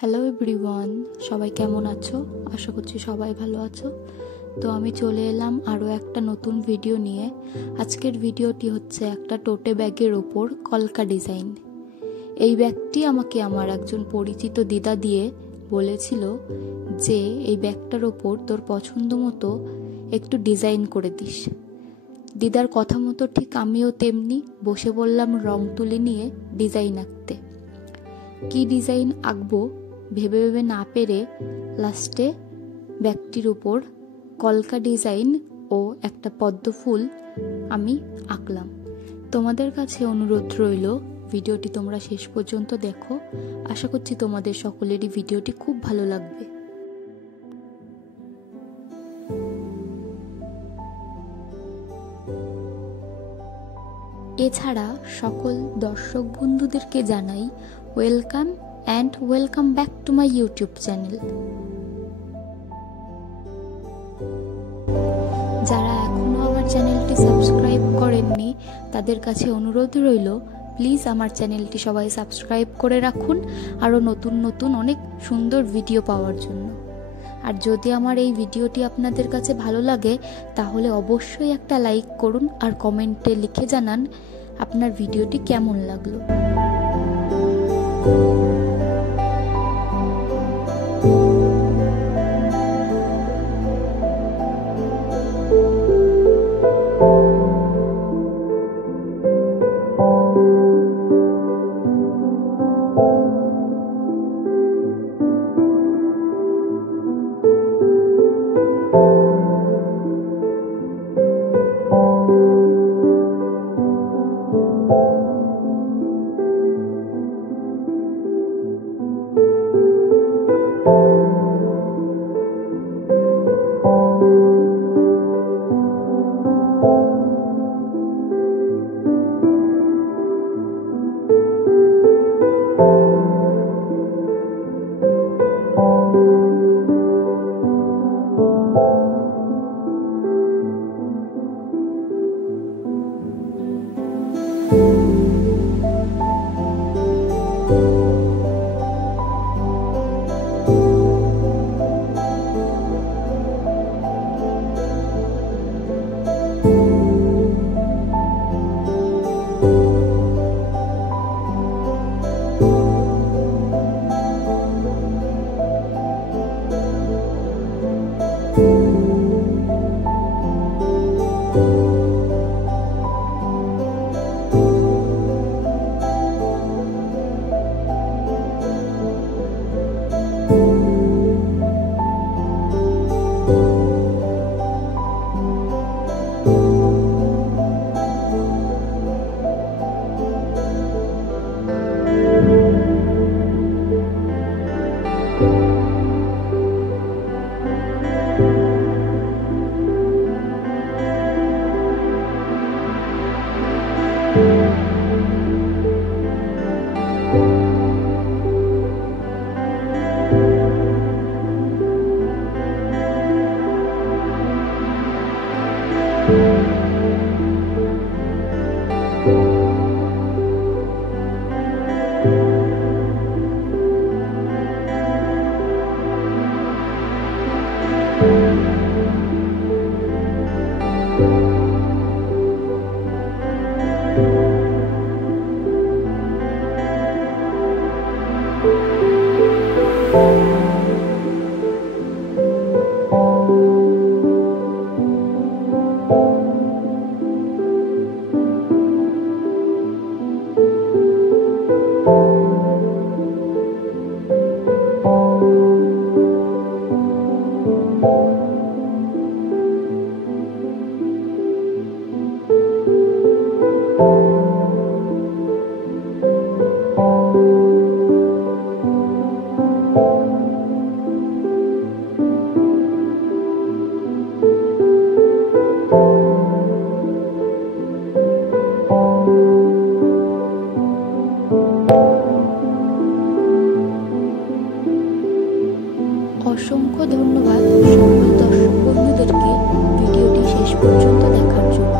Hello everyone, সবাই কেমন আছো? আশা করছি সবাই ভালো আছো। তো আমি চলে এলাম আরও একটা নতুন ভিডিও নিয়ে। আজকের ভিডিওটি হচ্ছে একটা টোটে ব্যাগের ওপর কলকা ডিজাইন। এই ব্যাগটি আমাকে আমার একজন পরিচিত দিদা দিয়ে বলেছিল যে এই ব্যাগটার ওপর তোর পছন্দ মতো একটু ডিজাইন করে দিস। দিদার কথা মতো ঠিক আমিও তেমনি বসে বললাম রং তুলি নিয়ে ডিজাইন আঁকতে। কি ডিজাইন আঁকবো ভেবে ভেবে না পেরে লাস্টে ব্যাগটির উপর কলকা ডিজাইন ও একটা পদ্ম ফুল আমি আঁকলাম। তোমাদের কাছে অনুরোধ রইল ভিডিওটি তোমরা শেষ পর্যন্ত দেখো। আশা করছি তোমাদের সকলেরই ভিডিওটি খুব ভালো লাগবে। এছাড়া সকল দর্শক বন্ধুদেরকে জানাই welcome and welcome back to my YouTube channel. যারা এখনো আমার চ্যানেলটি সাবস্ক্রাইব করেননি তাদের কাছে অনুরোধ রইল প্লিজ আমার চ্যানেলটি সবাই সাবস্ক্রাইব করে রাখুন আরও নতুন নতুন অনেক সুন্দর ভিডিও পাওয়ার জন্য। আর যদি আমার এই ভিডিওটি আপনাদের কাছে ভালো লাগে তাহলে অবশ্যই একটা লাইক করুন আর কমেন্টে লিখে জানান আপনার ভিডিওটি কেমন লাগলো। অসংখ্য ধন্যবাদ সকল দর্শক বন্ধুদেরকে ভিডিওটি শেষ পর্যন্ত দেখার জন্য।